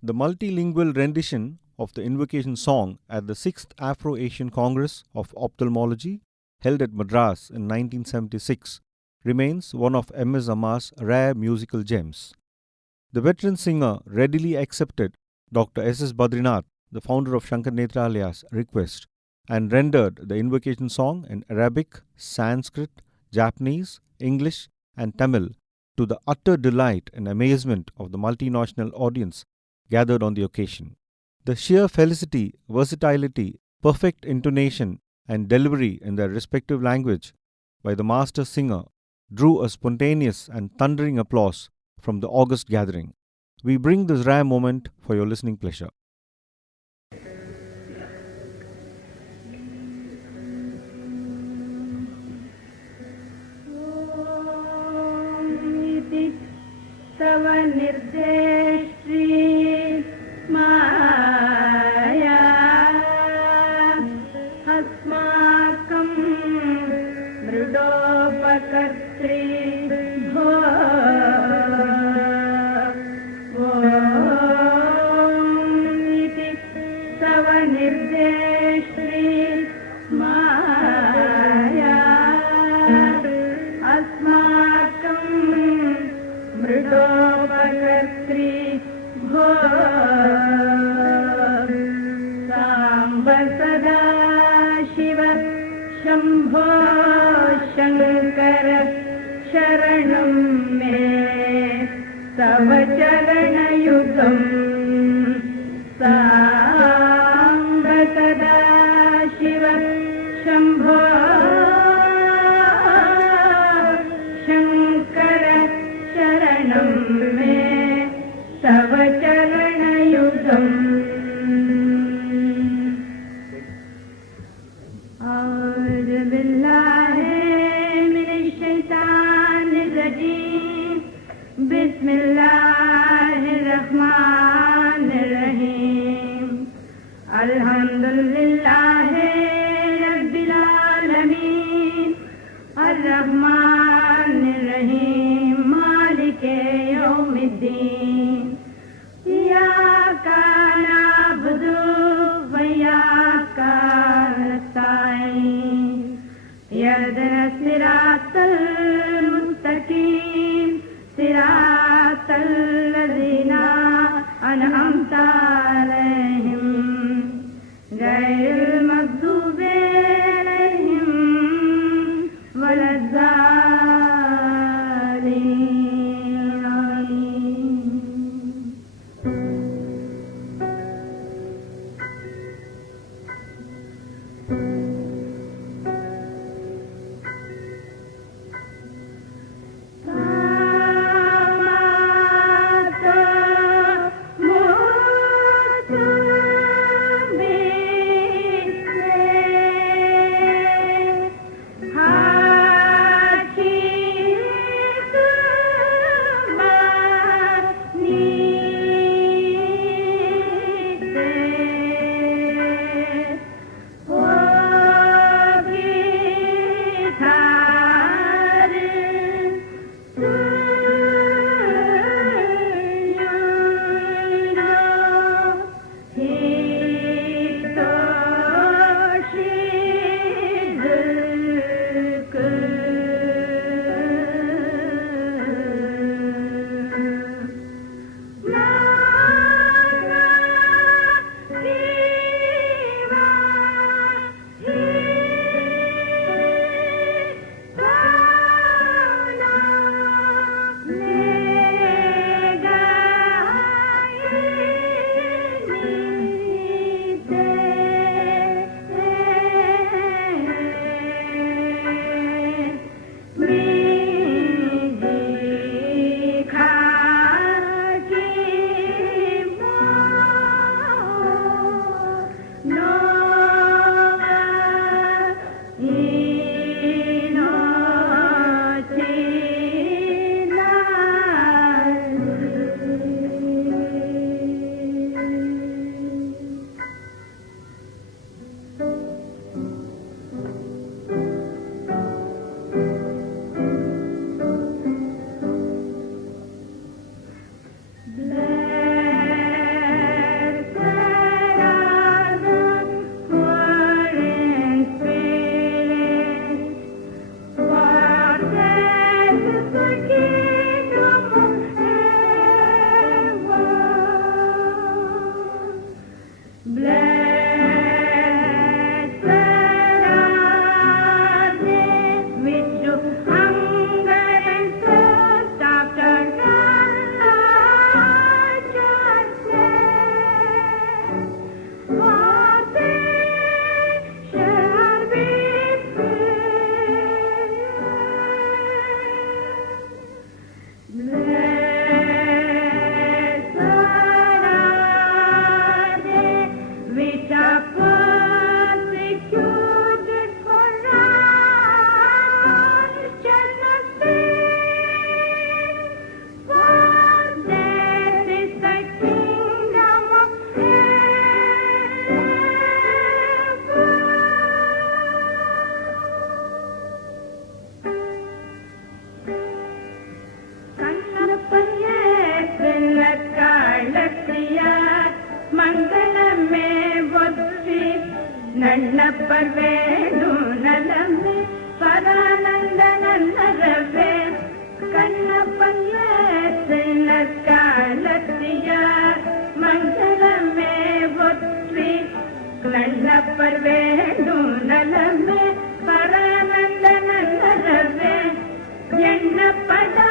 The multilingual rendition of the invocation song at the 6th Afro-Asian Congress of Ophthalmology, held at Madras in 1976, remains one of M.S. Ammar's rare musical gems. The veteran singer readily accepted Dr. S.S. Badrinath, the founder of Shankar Netralaya's request, and rendered the invocation song in Arabic, Sanskrit, Japanese, English, and Tamil to the utter delight and amazement of the multinational audience gathered on the occasion. The sheer felicity, versatility, perfect intonation, and delivery in their respective language by the master singer drew a spontaneous and thundering applause from the august gathering. We bring this rare moment for your listening pleasure. நன்னப்பர் வேணும் நலமே பரானந்த நன்னரவே கண்ணப்பன் காலத்தியார் மங்களமே ஒற்றி நன்னப்பர் வேணும் நலமே பரானந்த நன்னரவே எண்ணப்படா